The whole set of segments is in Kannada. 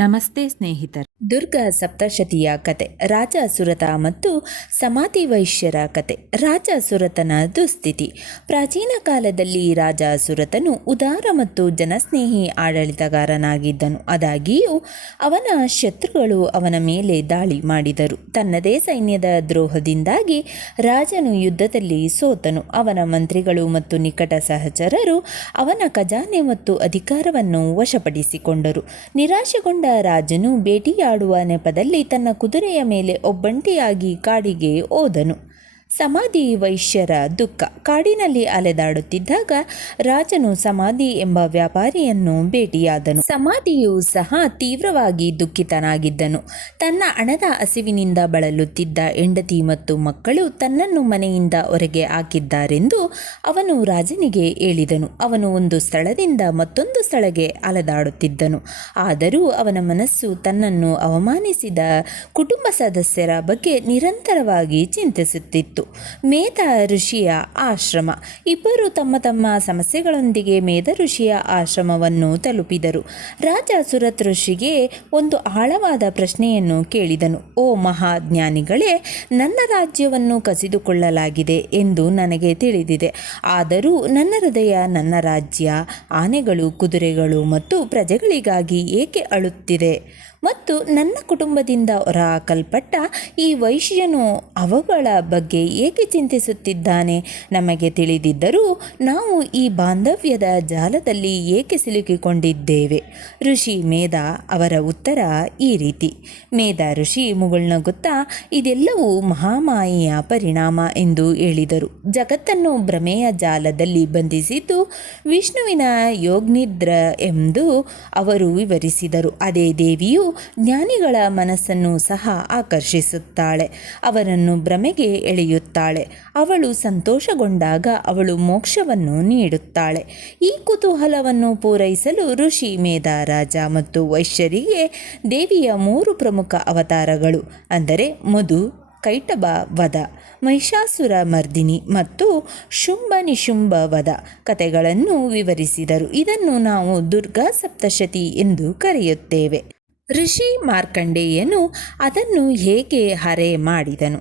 ನಮಸ್ತೆ ಸ್ನೇಹಿತರೆ. ದುರ್ಗಾ ಸಪ್ತಶತಿಯ ಕತೆ, ರಾಜ ಸುರತ ಮತ್ತು ಸಮಾಧಿ ವೈಶ್ಯರ ಕತೆ. ರಾಜ ಸುರತನ ದುಸ್ಥಿತಿ. ಪ್ರಾಚೀನ ಕಾಲದಲ್ಲಿ ರಾಜ ಸುರತನು ಉದಾರ ಮತ್ತು ಜನಸ್ನೇಹಿ ಆಡಳಿತಗಾರನಾಗಿದ್ದನು. ಆದಾಗ್ಯೂ ಅವನ ಶತ್ರುಗಳು ಅವನ ಮೇಲೆ ದಾಳಿ ಮಾಡಿದರು. ತನ್ನದೇ ಸೈನ್ಯದ ದ್ರೋಹದಿಂದಾಗಿ ರಾಜನು ಯುದ್ಧದಲ್ಲಿ ಸೋತನು. ಅವನ ಮಂತ್ರಿಗಳು ಮತ್ತು ನಿಕಟ ಸಹಚರರು ಅವನ ಖಜಾನೆ ಮತ್ತು ಅಧಿಕಾರವನ್ನು ವಶಪಡಿಸಿಕೊಂಡರು. ನಿರಾಶೆಗೊಂಡ ರಾಜನು ಬೇಟೆಯಾಡುವ ನೆಪದಲ್ಲಿ ತನ್ನ ಕುದುರೆಯ ಮೇಲೆ ಒಬ್ಬಂಟಿಯಾಗಿ ಕಾಡಿಗೆ ಹೋದನು. ಸಮಾಧಿ ವೈಶ್ಯರ ದುಃಖ. ಕಾಡಿನಲ್ಲಿ ಅಲೆದಾಡುತ್ತಿದ್ದಾಗ ರಾಜನು ಸಮಾಧಿ ಎಂಬ ವ್ಯಾಪಾರಿಯನ್ನು ಭೇಟಿಯಾದನು. ಸಮಾಧಿಯು ಸಹ ತೀವ್ರವಾಗಿ ದುಃಖಿತನಾಗಿದ್ದನು. ತನ್ನ ಹಣದ ಹಸಿವಿನಿಂದ ಬಳಲುತ್ತಿದ್ದ ಹೆಂಡತಿ ಮತ್ತು ಮಕ್ಕಳು ತನ್ನನ್ನು ಮನೆಯಿಂದ ಹೊರಗೆ ಹಾಕಿದ್ದಾರೆಂದು ಅವನು ರಾಜನಿಗೆ ಹೇಳಿದನು. ಅವನು ಒಂದು ಸ್ಥಳದಿಂದ ಮತ್ತೊಂದು ಸ್ಥಳಕ್ಕೆ ಅಲೆದಾಡುತ್ತಿದ್ದನು. ಆದರೂ ಅವನ ಮನಸ್ಸು ತನ್ನನ್ನು ಅವಮಾನಿಸಿದ ಕುಟುಂಬ ಸದಸ್ಯರ ಬಗ್ಗೆ ನಿರಂತರವಾಗಿ ಚಿಂತಿಸುತ್ತಿತ್ತು. ಮೇಧ ಋಷಿಯ ಆಶ್ರಮ. ಇಬ್ಬರು ತಮ್ಮ ತಮ್ಮ ಸಮಸ್ಯೆಗಳೊಂದಿಗೆ ಮೇಧ ಋಷಿಯ ಆಶ್ರಮವನ್ನು ತಲುಪಿದರು. ರಾಜ ಸುರತ್ ಋಷಿಗೆ ಒಂದು ಆಳವಾದ ಪ್ರಶ್ನೆಯನ್ನು ಕೇಳಿದನು. ಓ ಮಹಾಜ್ಞಾನಿಗಳೇ, ನನ್ನ ರಾಜ್ಯವನ್ನು ಕಸಿದುಕೊಳ್ಳಲಾಗಿದೆ ಎಂದು ನನಗೆ ತಿಳಿದಿದೆ. ಆದರೂ ನನ್ನ ಹೃದಯ ನನ್ನ ರಾಜ್ಯ, ಆನೆಗಳು, ಕುದುರೆಗಳು ಮತ್ತು ಪ್ರಜೆಗಳಿಗಾಗಿ ಏಕೆ ಅಳುತ್ತಿದೆ? ಮತ್ತು ನನ್ನ ಕುಟುಂಬದಿಂದ ಹೊರಹಾಕಲ್ಪಟ್ಟ ಈ ವೈಶ್ಯನು ಅವುಗಳ ಬಗ್ಗೆ ಏಕೆ ಚಿಂತಿಸುತ್ತಿದ್ದಾನೆ? ನಮಗೆ ತಿಳಿದಿದ್ದರೂ ನಾವು ಈ ಬಾಂಧವ್ಯದ ಜಾಲದಲ್ಲಿ ಏಕೆ ಸಿಲುಕಿಕೊಂಡಿದ್ದೇವೆ? ಋಷಿ ಮೇಧ ಅವರ ಉತ್ತರ ಈ ರೀತಿ. ಮೇಧ ಋಷಿ ಮುಗುಳ್ನಗುತ್ತಾ ಇದೆಲ್ಲವೂ ಮಹಾಮಾಯೆಯ ಪರಿಣಾಮ ಎಂದು ಹೇಳಿದರು. ಜಗತ್ತನ್ನು ಭ್ರಮೆಯ ಜಾಲದಲ್ಲಿ ಬಂಧಿಸಿದ್ದು ವಿಷ್ಣುವಿನ ಯೋಗ್ನಿದ್ರ ಎಂದು ಅವರು ವಿವರಿಸಿದರು. ಅದೇ ದೇವಿಯು ಜ್ಞಾನಿಗಳ ಮನಸ್ಸನ್ನು ಸಹ ಆಕರ್ಷಿಸುತ್ತಾಳೆ, ಅವರನ್ನು ಭ್ರಮೆಗೆ ಎಳೆಯುತ್ತಾಳೆ. ಅವಳು ಸಂತೋಷಗೊಂಡಾಗ ಅವಳು ಮೋಕ್ಷವನ್ನು ನೀಡುತ್ತಾಳೆ. ಈ ಕುತೂಹಲವನ್ನು ಪೂರೈಸಲು ಋಷಿ ಮೇಧ ರಾಜ ಮತ್ತು ವೈಶ್ಯರಿಗೆ ದೇವಿಯ 3 ಪ್ರಮುಖ ಅವತಾರಗಳು, ಅಂದರೆ ಮಧು, ಕೈಟಭ ವಧ, ಮಹಿಷಾಸುರ ಮರ್ದಿನಿ ಮತ್ತು ಶುಂಭ ನಿಶುಂಭ ವಧ ಕಥೆಗಳನ್ನು ವಿವರಿಸಿದರು. ಇದನ್ನು ನಾವು ದುರ್ಗಾ ಸಪ್ತಶತಿ ಎಂದು ಕರೆಯುತ್ತೇವೆ. ಋಷಿ ಮಾರ್ಕಂಡೇಯನು ಅದನ್ನು ಹೇಗೆ ಹರೆ ಮಾಡಿದನು?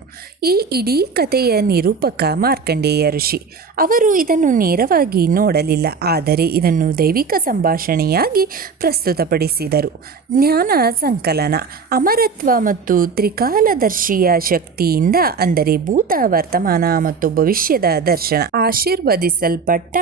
ಈ ಇಡೀ ಕಥೆಯ ನಿರೂಪಕ ಮಾರ್ಕಂಡೇಯ ಋಷಿ. ಅವರು ಇದನ್ನು ನೇರವಾಗಿ ನೋಡಲಿಲ್ಲ, ಆದರೆ ಇದನ್ನು ದೈವಿಕ ಸಂಭಾಷಣೆಯಾಗಿ ಪ್ರಸ್ತುತಪಡಿಸಿದರು. ಜ್ಞಾನ ಸಂಕಲನ. ಅಮರತ್ವ ಮತ್ತು ತ್ರಿಕಾಲದರ್ಶಿಯ ಶಕ್ತಿಯಿಂದ, ಅಂದರೆ ಭೂತ, ವರ್ತಮಾನ ಮತ್ತು ಭವಿಷ್ಯದ ದರ್ಶನ ಆಶೀರ್ವದಿಸಲ್ಪಟ್ಟ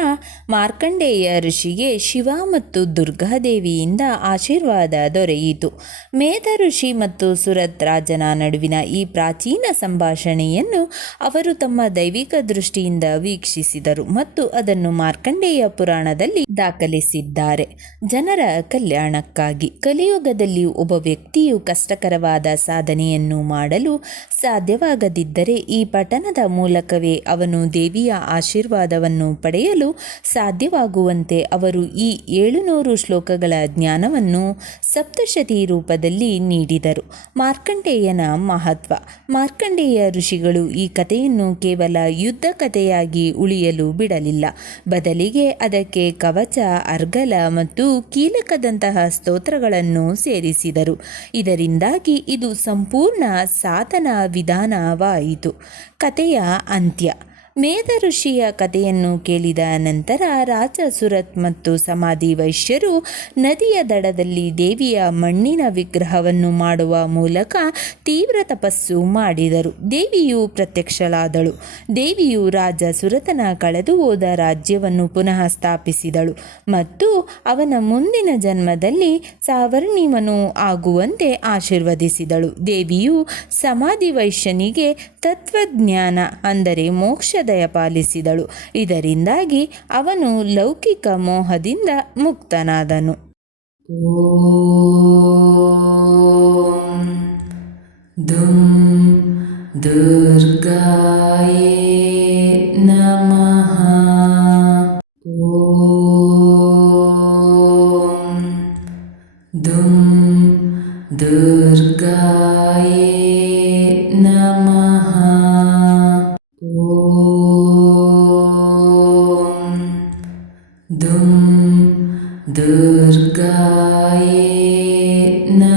ಮಾರ್ಕಂಡೇಯ ಋಷಿಗೆ ಶಿವ ಮತ್ತು ದುರ್ಗಾದೇವಿಯಿಂದ ಆಶೀರ್ವಾದ ದೊರೆಯಿತು. ಮೇಧ ಋಷಿ ಮತ್ತು ಸುರತ್ ರಾಜನ ನಡುವಿನ ಈ ಪ್ರಾಚೀನ ಸಂಭಾಷಣೆಯನ್ನು ಅವರು ತಮ್ಮ ದೈವಿಕ ದೃಷ್ಟಿಯಿಂದ ವೀಕ್ಷಿಸಿದರು ಮತ್ತು ಅದನ್ನು ಮಾರ್ಕಂಡೇಯ ಪುರಾಣದಲ್ಲಿ ದಾಖಲಿಸಿದ್ದಾರೆ. ಜನರ ಕಲ್ಯಾಣಕ್ಕಾಗಿ. ಕಲಿಯುಗದಲ್ಲಿ ಒಬ್ಬ ವ್ಯಕ್ತಿಯು ಕಷ್ಟಕರವಾದ ಸಾಧನೆಯನ್ನು ಮಾಡಲು ಸಾಧ್ಯವಾಗದಿದ್ದರೆ ಈ ಪಠಣದ ಮೂಲಕವೇ ಅವನು ದೇವಿಯ ಆಶೀರ್ವಾದವನ್ನು ಪಡೆಯಲು ಸಾಧ್ಯವಾಗುವಂತೆ ಅವರು ಈ 700 ಶ್ಲೋಕಗಳ ಜ್ಞಾನವನ್ನು ಸಪ್ತಶತಿ ರೂಪದಲ್ಲಿ ನೀಡಿದರು. ಮಾರ್ಕಂಡೇಯನ ಮಹತ್ವ. ಮಾರ್ಕಂಡೇಯ ಋಷಿಗಳು ಈ ಕಥೆಯನ್ನು ಕೇವಲ ಯುದ್ಧ ಕಥೆಯಾಗಿ ಉಳಿಯಲು ಬಿಡಲಿಲ್ಲ, ಬದಲಿಗೆ ಅದಕ್ಕೆ ಕವಚ, ಅರ್ಗಲ ಮತ್ತು ಕೀಲಕದಂತಹ ಸ್ತೋತ್ರಗಳನ್ನು ಸೇರಿಸಿದರು. ಇದರಿಂದಾಗಿ ಇದು ಸಂಪೂರ್ಣ ಸಾಧನ ವಿಧಾನವಾಯಿತು. ಕಥೆಯ ಅಂತ್ಯ. ಮೇಧ ಋಷಿಯ ಕಥೆಯನ್ನು ಕೇಳಿದ ನಂತರ ರಾಜ ಸುರತ್ ಮತ್ತು ಸಮಾಧಿ ವೈಶ್ಯರು ನದಿಯ ದಡದಲ್ಲಿ ದೇವಿಯ ಮಣ್ಣಿನ ವಿಗ್ರಹವನ್ನು ಮಾಡುವ ಮೂಲಕ ತೀವ್ರ ತಪಸ್ಸು ಮಾಡಿದರು. ದೇವಿಯು ಪ್ರತ್ಯಕ್ಷಳಾದಳು. ದೇವಿಯು ರಾಜ ಸುರತನ ಕಳೆದು ಹೋದ ರಾಜ್ಯವನ್ನು ಪುನಃ ಸ್ಥಾಪಿಸಿದಳು ಮತ್ತು ಅವನ ಮುಂದಿನ ಜನ್ಮದಲ್ಲಿ ಸಾವರ್ಣಿಮನು ಆಗುವಂತೆ ಆಶೀರ್ವದಿಸಿದಳು. ದೇವಿಯು ಸಮಾಧಿ ವೈಶ್ಯನಿಗೆ ತತ್ವಜ್ಞಾನ, ಅಂದರೆ ಮೋಕ್ಷ ದಯಪಾಲಿಸಿದಳು. ಇದರಿಂದಾಗಿ ಅವನು ಲೌಕಿಕ ಮೋಹದಿಂದ ಮುಕ್ತನಾದನು. ಓಂ ದುಂ ದುರ್ಗಾಯೇ ನಮಃ. ಓಂ ದುಂ ದುರ್ಗಾಯೇ ನಮಃ. ಓಂ ದುಂ ದುರ್ಗಾಯೇ ನಮಃ.